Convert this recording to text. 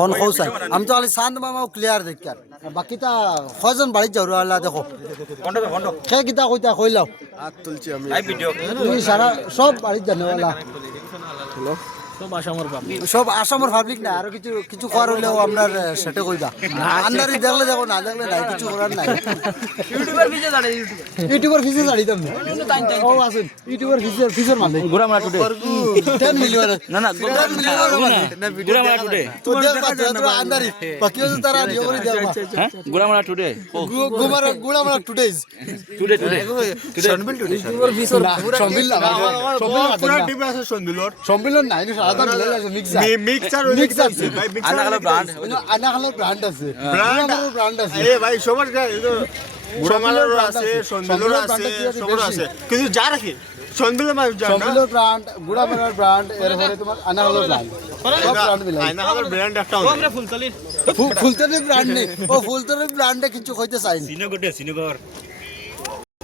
on খৌসাই আমি তো খালি চান্দ মামাও ক্লিয়ার দেখি আর বাকিটা কয়জন বাড়িত যাও আল্লাহ দেখো সে কিতা কইতা কইলাও তুলছি আমি তুমি সারা সব বাড়িত জানেওয়ালা সব আসামের পাবলিক না আরো কিছু কিছু করার হলেও আপনার সেটা কইবা আন্দারি দেখলে দেখো না দেখলে নাই কিছু করার নাই ইউটিউবার ফিসে দাঁড়িতাম ও আছেন ইউটিউবার ফিসের মানে গুড়া মারা টুডে 10 মিলিয়ন না না গুড়া মারা টুডে তো দেখবা আন্দারি বাকি আছে তারা নিয়ে করে দেখবা হ্যাঁ গুড়া মারা টুডে গুড়া মারা টুডেজ টুডে টুডে সনবিল টুডে ইউটিউবার ফিসের সম্বিল না পুরা টিভি আছে সনবিলর সম্বিলন নাই সাদা মিক্সার মিক্সার মিক্সার ভাই আনা কালো ব্র্যান্ড আনাখালের ব্র্যান্ড আছে ব্র্যান্ড আছে এ ভাই সবার সমালোর আছে সনবিলর আছে সবার আছে কিন্তু যা রাখি সনবিল মাই জানা সম্বিলর ব্র্যান্ড গুড়ামারার ব্র্যান্ড এরপরে তোমার আনাখালের ব্র্যান্ড সব ব্র্যান্ড মিলাই আয়না হলো ব্র্যান্ড একটা ও আমরা ফুলতলির ফুলতলির ব্র্যান্ড নেই ও ফুলতলির ব্র্যান্ডে কিছু কইতে চাইনি সিনগর